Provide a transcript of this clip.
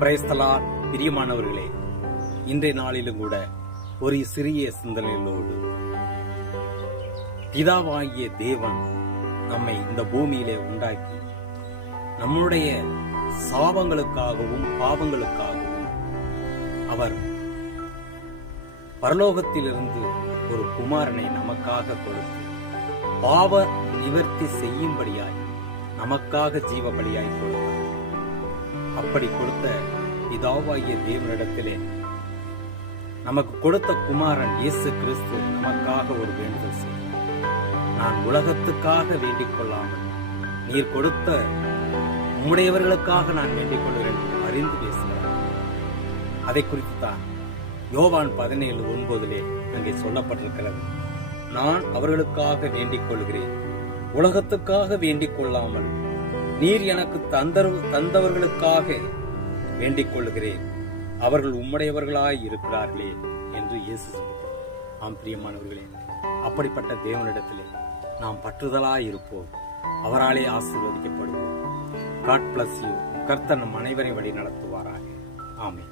பிரேஸ்தலார் பிரியமானவர்களே இன்றைய நாளிலும் கூட ஒரு சிறிய சிந்தனைகளோடு. பிதாவாகிய தேவன் நம்மை இந்த பூமியிலே உண்டாக்கி நம்முடைய சாபங்களுக்காகவும் பாவங்களுக்காகவும் அவர் பரலோகத்திலிருந்து ஒரு குமாரனை நமக்காக கொடுத்து பாவ நிவர்த்தி செய்யும்படியாய் நமக்காக ஜீவ பலியாய் அப்படி கொடுத்த பிதாவாகிய தேவனிடத்திலே நமக்கு கொடுத்த குமாரன் இயேசு கிறிஸ்து நமக்காக ஒரு வேண்டுதல் செய்தார் நான் உலகத்துக்காக வேண்டிக் கொள்ளாமல் நீர் கொடுத்த உம்முடையவர்களுக்காக நான் வேண்டிக் கொள்கிறேன் என்று அறிந்து பேசுகிறேன் அதை குறித்து தான் யோவான் பதினேழு ஒன்பதிலே அங்கே சொல்லப்பட்டிருக்கிறது. நான் அவர்களுக்காக வேண்டிக் கொள்கிறேன். உலகத்துக்காக வேண்டிக் கொள்ளாமல் நீர் எனக்கு தந்தர் தந்தவர்களுக்காக வேண்டிக் கொள்கிறேன் அவர்கள் உம்முடையவர்களாய் இருக்கிறார்களே என்று இயேசு சொல்கிறார் ஆம் பிரியமானவர்களே அப்படிப்பட்ட தேவனிடத்திலே நாம் பற்றுதலாய் இருப்போம். அவராலே ஆசீர்வதிக்கப்படுவோம். காட் பிளஸ் யூ கர்த்தன் அனைவரை வழி நடத்துவாராக. ஆமே